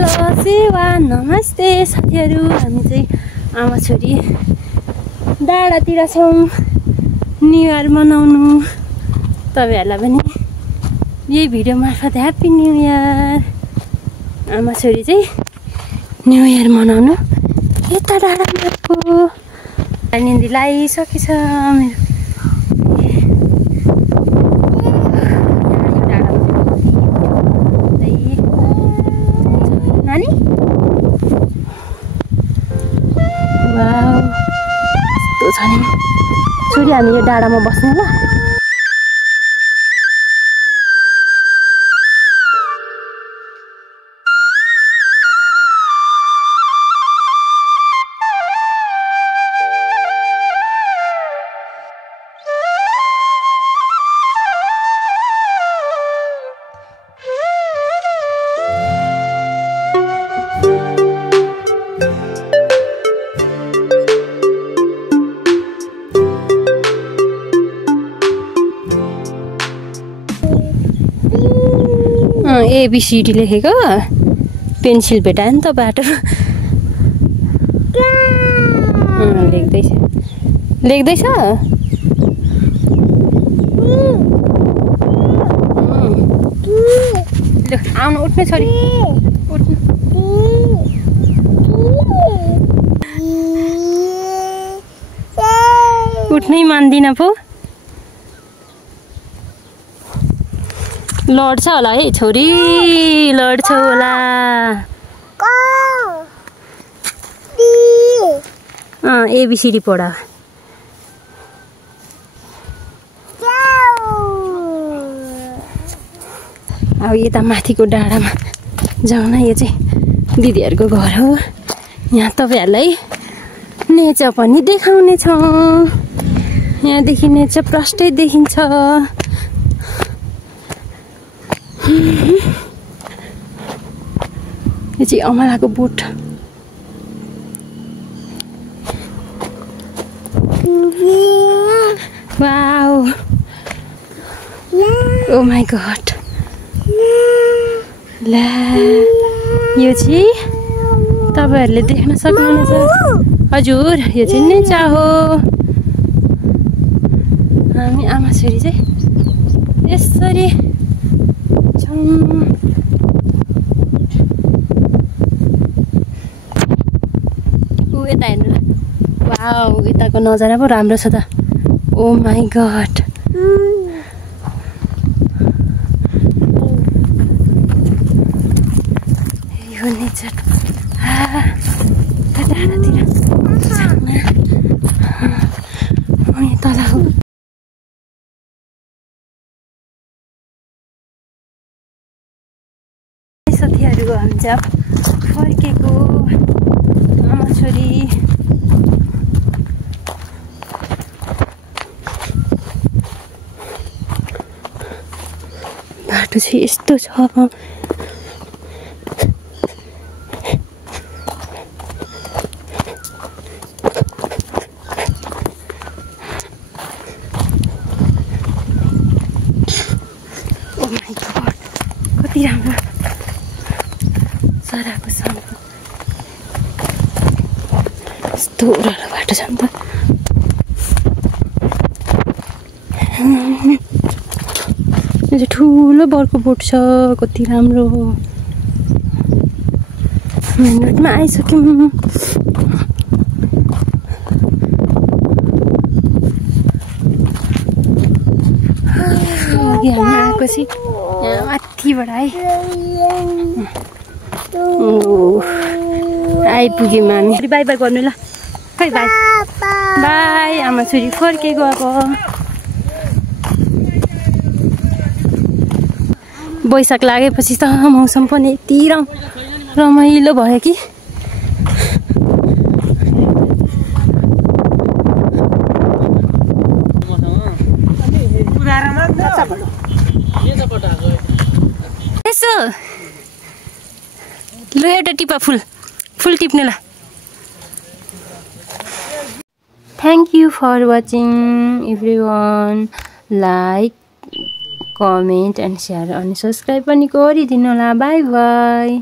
Hello सेवा नमस्ते साथीहरू, हामी चाहिँ आमा छोरी डाँडातिर छौँ न्यु इयर मनाउनु। तपाईहरुलाई पनि यही भिडियो मार्फत ह्याप्पी न्यु इयर। आमा छोरी चाहिँ न्यु इयर मनाउनु यता डाँडामा गएको। निन्दी लागिसकेछ मेरो। नानी वाउ यस्तो छ नि छोरी, हामी यो डाँडामा बस्ने ल। ABCD लेखेको पेन्सिल भेटायो नि त बाटो। लेख्दैछ लेख्दैछ। आउनु उठ्ने छोरी, उठ्नु। उठ्नै मान्दिन पो। लड्छ होला है छोरी, लड्छ होला। ABCD पढ। अब यता माथिको डाँडामा जाउँ न। यो चाहिँ दिदीहरूको घर हो। यहाँ तपाईहरुलाई नेचर पनि देखाउने छौँ। यहाँदेखि नेचर प्रष्टै देखिन्छ। यो चाहिँ अमलाको बोट। Wow oh my god. ला यो चाहिँ तपाईहरुले देख्न सक्नुहुन्छ। हजुर यो चाहिँ नेचर हो। हामी आमा छोरी चाहिँ यसरी यता हेर्नु। वाउ यताको नजारा पो राम्रो छ त। ओ माई गॉड। यो नेचर डाँडातिर तल हो। साथीहरू हामी चाहिँ फर्केको आमा छोरी। बाटो चाहिँ यस्तो छ। ओ माई गॉड कति राम्रो सराको सामु। यस्तो ओह्रालो बाटो छ नि त। यो चाहिँ ठुलो बरको बोट छ। कति राम्रो हो। मेन रोडमा आइसक्यौँ। अघि हामी आएपछि यहाँ माथिबाट आइपुग्यौँ हामी। बाई बाई गर्नु ल। खै बाई बाई। आमा छोरी फर्केको अब। बैशाख लागेपछि त मौसम पनि यति रमाइलो भयो कि। यसो ल एउटा टिपा फुल टिप्ने ल। Thank you for watching everyone. Like comment and share अनि सब्सक्राइब पनि गरिदिनु होला। Bye by.